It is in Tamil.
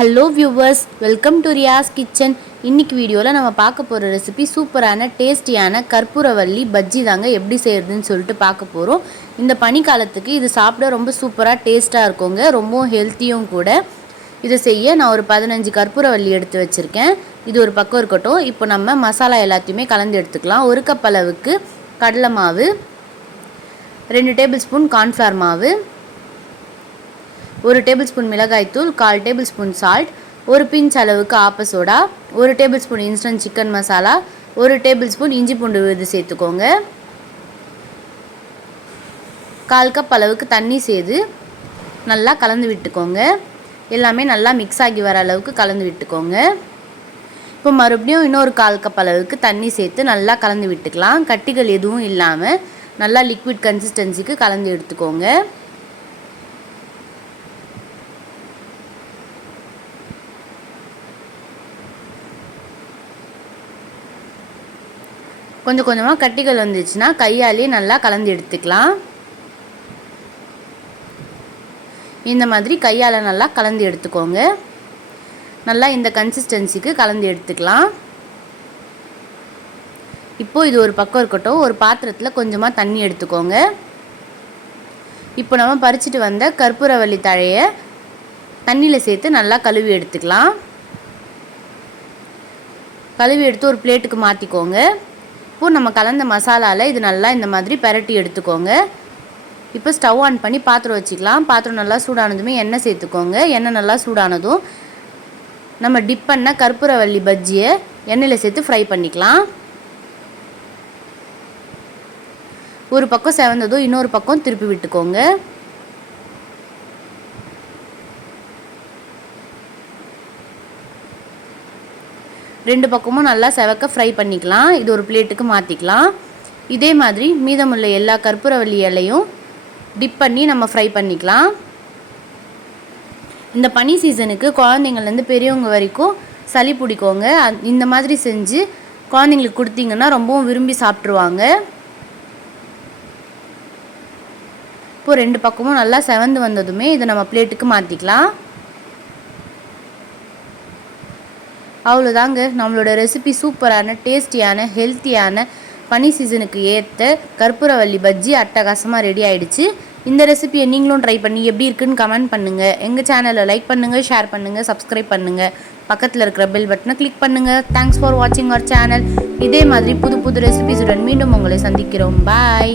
Hello viewers welcome to Riyas kitchen இன்னைக்கு வீடியோவில் நம்ம பார்க்க போகிற ரெசிபி சூப்பரான டேஸ்டியான கற்பூரவள்ளி பஜ்ஜி தாங்க எப்படி செய்கிறதுன்னு சொல்லிட்டு பார்க்க போகிறோம் இந்த பனிக்காலத்துக்கு இது சாப்பிட ரொம்ப சூப்பராக டேஸ்ட்டாக இருக்குங்க. ரொம்பவும் ஹெல்த்தியும் கூட. இதை செய்ய நான் ஒரு பதினஞ்சு கற்பூரவள்ளி எடுத்து வச்சுருக்கேன். இது ஒரு பக்கம் இருக்கட்டும். இப்போ நம்ம மசாலா எல்லாத்தையுமே கலந்து எடுத்துக்கலாம். ஒரு கப் அளவுக்கு கடலை மாவு ரெண்டு டேபிள் ஸ்பூன் கார்ன்ஃப்ளவர் மாவு ஒரு டேபிள் ஸ்பூன் மிளகாய்த்தூள் கால் டேபிள் ஸ்பூன் சால்ட் ஒரு பிஞ்ச் அளவுக்கு ஆப்ப சோடா ஒரு tablespoon instant chicken masala ஒரு டேபிள் ஸ்பூன் இஞ்சி பூண்டு விழுது சேர்த்துக்கோங்க. கால் கப் அளவுக்கு தண்ணி சேர்த்து நல்லா கலந்து விட்டுக்கோங்க. எல்லாமே நல்லா மிக்ஸ் ஆகி வர அளவுக்கு கலந்து விட்டுக்கோங்க. இப்போ மறுபடியும் இன்னொரு கால் கப் அளவுக்கு தண்ணி சேர்த்து நல்லா கலந்து விட்டுக்கலாம். கட்டிகள் எதுவும் இல்லாமல் நல்லா லிக்விட் கன்சிஸ்டன்சிக்கு கலந்து எடுத்துக்கோங்க. கொஞ்சம் கொஞ்சமாக கட்டிகள் வந்துச்சுன்னா கையாலே நல்லா கலந்து எடுத்துக்கலாம். இந்த மாதிரி கையால் நல்லா கலந்து எடுத்துக்கோங்க. நல்லா இந்த கன்சிஸ்டன்சிக்கு கலந்து எடுத்துக்கலாம். இப்போது இது ஒரு பக்கம் இருக்கட்டும் ஒரு பாத்திரத்தில் கொஞ்சமாக தண்ணி எடுத்துக்கோங்க. இப்போ நம்ம பறிச்சுட்டு வந்த கற்பூரவள்ளி தழையை தண்ணியில் சேர்த்து நல்லா கழுவி எடுத்துக்கலாம். கழுவி எடுத்து ஒரு பிளேட்டுக்கு மாற்றிக்கோங்க இப்போது நம்ம கலந்த மசாலாவில் இது நல்லா இந்த மாதிரி பரட்டி எடுத்துக்கோங்க. இப்போ ஸ்டவ் ஆன் பண்ணி பாத்திரம் வச்சுக்கலாம். பாத்திரம் நல்லா சூடானதுமே எண்ணெய் சேர்த்துக்கோங்க. எண்ணெய் நல்லா சூடானதும் நம்ம டிப் பண்ண கற்பூரவள்ளி பஜ்ஜியை எண்ணெயில் சேர்த்து ஃப்ரை பண்ணிக்கலாம். ஒரு பக்கம் செவந்ததும் இன்னொரு பக்கம் திருப்பி விட்டுக்கோங்க. ரெண்டு பக்கமும் நல்லா செவக்க ஃப்ரை பண்ணிக்கலாம். இது ஒரு பிளேட்டுக்கு மாற்றிக்கலாம் இதே மாதிரி மீதமுள்ள எல்லா கற்பூரவள்ளி இலையும் டிப் பண்ணி நம்ம ஃப்ரை பண்ணிக்கலாம். இந்த பனி சீசனுக்கு குழந்தைங்கள்லேருந்து பெரியவங்க வரைக்கும் சளி பிடிக்கோங்க. இந்த மாதிரி செஞ்சு குழந்தைங்களுக்கு கொடுத்தீங்கன்னா ரொம்பவும் விரும்பி சாப்பிட்ருவாங்க இப்போது ரெண்டு பக்கமும் நல்லா செவந்து வந்ததுமே இதை நம்ம பிளேட்டுக்கு மாற்றிக்கலாம் அவ்வளோதாங்க. நம்மளோட ரெசிபி சூப்பரான டேஸ்டியான ஹெல்த்தியான பனி சீசனுக்கு ஏற்ற கற்பூரவள்ளி பஜ்ஜி அட்டகாசமாக ரெடி ஆயிடுச்சு. இந்த ரெசிபியை நீங்களும் ட்ரை பண்ணி எப்படி இருக்குன்னு கமெண்ட் பண்ணுங்கள் எங்கள் சேனலை லைக் பண்ணுங்கள் ஷேர் பண்ணுங்கள் சப்ஸ்கிரைப் பண்ணுங்கள் பக்கத்தில் இருக்கிற பெல் பட்டனை கிளிக் பண்ணுங்கள் தேங்க்ஸ் ஃபார் வாட்சிங் அவர் சேனல் இதே மாதிரி புது புது ரெசிபிஸுடன் மீண்டும் உங்களை சந்திக்கிறோம். பாய்